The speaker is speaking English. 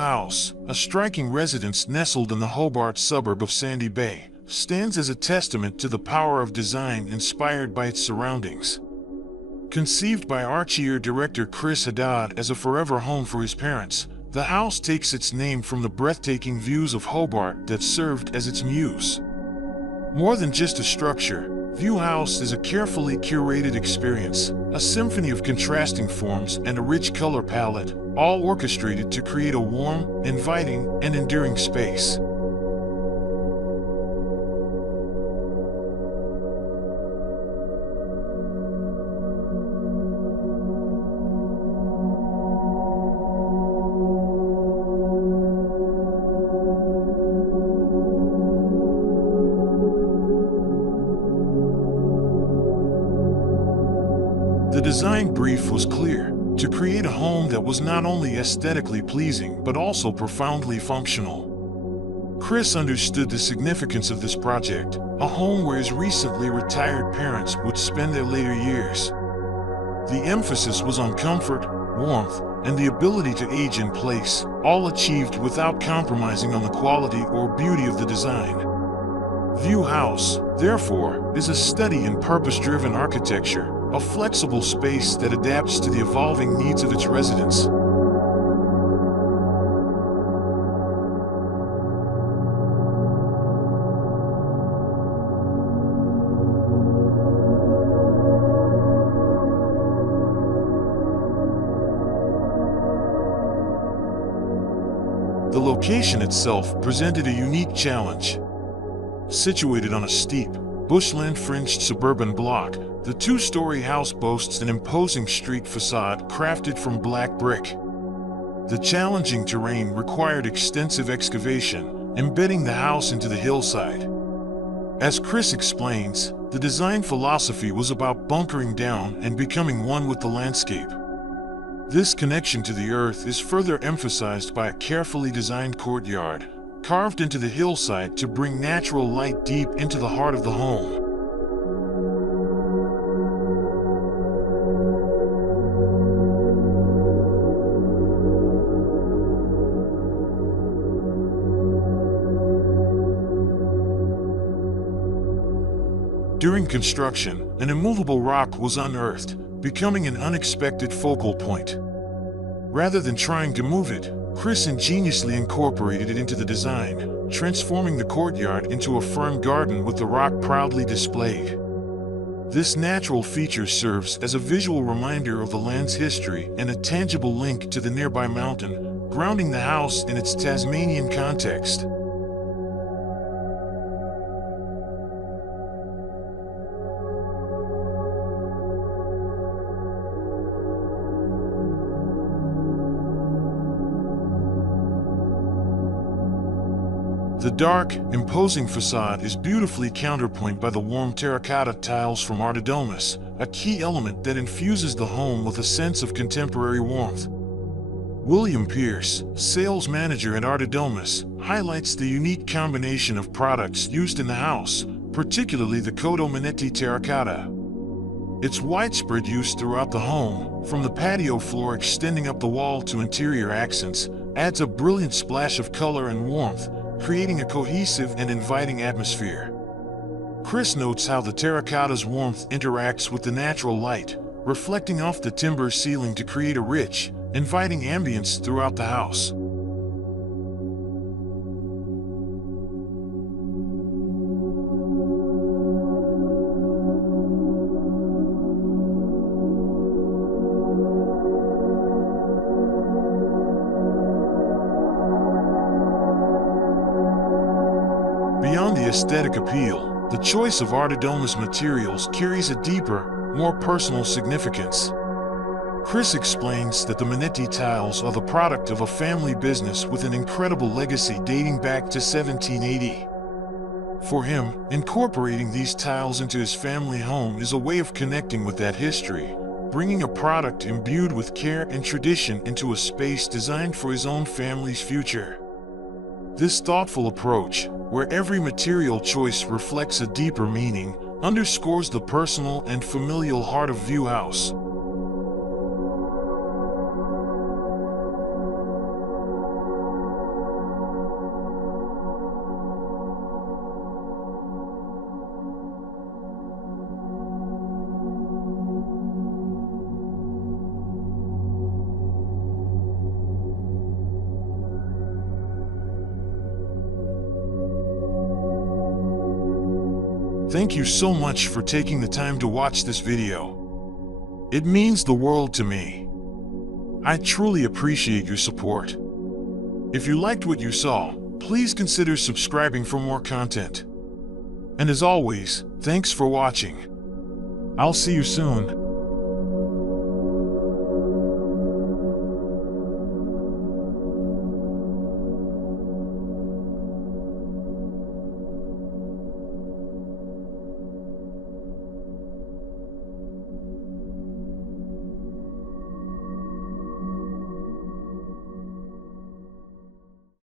House, a striking residence nestled in the Hobart suburb of Sandy Bay, stands as a testament to the power of design inspired by its surroundings. Conceived by Archier Director Chris Haddad as a forever home for his parents, the house takes its name from the breathtaking views of Hobart that served as its muse. More than just a structure, View House is a carefully curated experience, a symphony of contrasting forms and a rich color palette, all orchestrated to create a warm, inviting, and enduring space. The design brief was clear: to create a home that was not only aesthetically pleasing but also profoundly functional. Chris understood the significance of this project, a home where his recently retired parents would spend their later years. The emphasis was on comfort, warmth, and the ability to age in place, all achieved without compromising on the quality or beauty of the design. View House, therefore, is a study in purpose-driven architecture, a flexible space that adapts to the evolving needs of its residents. The location itself presented a unique challenge. Situated on a steep, bushland-fringed suburban block, the two-story house boasts an imposing street facade crafted from black brick. The challenging terrain required extensive excavation, embedding the house into the hillside. As Chris explains, the design philosophy was about bunkering down and becoming one with the landscape. This connection to the earth is further emphasized by a carefully designed courtyard, carved into the hillside to bring natural light deep into the heart of the home. During construction, an immovable rock was unearthed, becoming an unexpected focal point. Rather than trying to move it, Chris ingeniously incorporated it into the design, transforming the courtyard into a fern garden with the rock proudly displayed. This natural feature serves as a visual reminder of the land's history and a tangible link to the nearby mountain, grounding the house in its Tasmanian context. The dark, imposing facade is beautifully counterpointed by the warm terracotta tiles from Archier, a key element that infuses the home with a sense of contemporary warmth. William Pierce, sales manager at Archier, highlights the unique combination of products used in the house, particularly the Coto terracotta. Its widespread use throughout the home, from the patio floor extending up the wall to interior accents, adds a brilliant splash of color and warmth, creating a cohesive and inviting atmosphere. Chris notes how the terracotta's warmth interacts with the natural light, reflecting off the timber ceiling to create a rich, inviting ambience throughout the house. Beyond the aesthetic appeal, the choice of Archier materials carries a deeper, more personal significance. Chris explains that the Manetti tiles are the product of a family business with an incredible legacy dating back to 1780. For him, incorporating these tiles into his family home is a way of connecting with that history, bringing a product imbued with care and tradition into a space designed for his own family's future. This thoughtful approach, where every material choice reflects a deeper meaning, underscores the personal and familial heart of View House. Thank you so much for taking the time to watch this video. It means the world to me. I truly appreciate your support. If you liked what you saw, please consider subscribing for more content. And as always, thanks for watching. I'll see you soon.